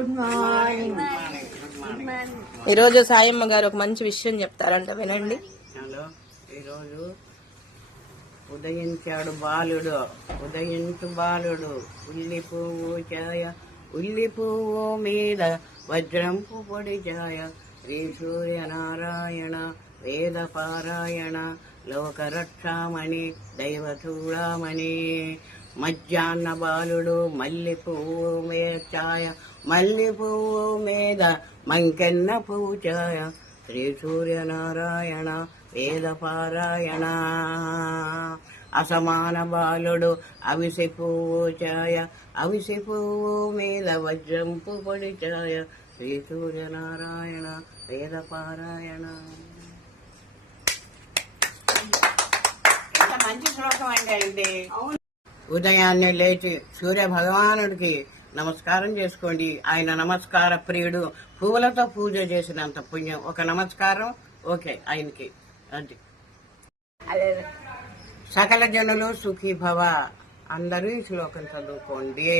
Good morning. ఈరోజు సాయమ్మ గారు ఒక మంచి విషయం చెప్తారంట, వినండి. హలో, ఈరోజు ఉదయించాడు బాలుడు, ఉదయించు బాలుడు, ఉల్లి పువ్వు ఛాయ, ఉల్లి పువ్వు మీద వజ్రంపు పొడి ఛాయ, శ్రీ సూర్యనారాయణ వేద పారాయణ, లోకరక్షామణి దైవ చూడమణి. మధ్యాహ్న బాలుడు మల్లి పువ్వు మీద ఛాయ, మల్లి పువ్వు మీద మంకెన్న పువ్వు ఛాయ, శ్రీ సూర్యనారాయణ వేద పారాయణ. అసమాన బాలుడు అవిసి పువ్వు ఛాయ, అవిసి పువ్వు మీద వజ్రంపు పొడి ఛాయ, శ్రీ సూర్యనారాయణ వేద పారాయణ. ఎంత మంచి శ్లోకం అండి. ఉదయాన్నే లేచి సూర్య భగవానుడికి నమస్కారం చేసుకోండి. ఆయన నమస్కార ప్రియుడు. పువ్వులతో పూజ చేసినంత పుణ్యం. ఒక నమస్కారం ఓకే ఆయనకి. అది సకల జనులు సుఖీ భవ. అందరూ ఈ శ్లోకం చదువుకోండి.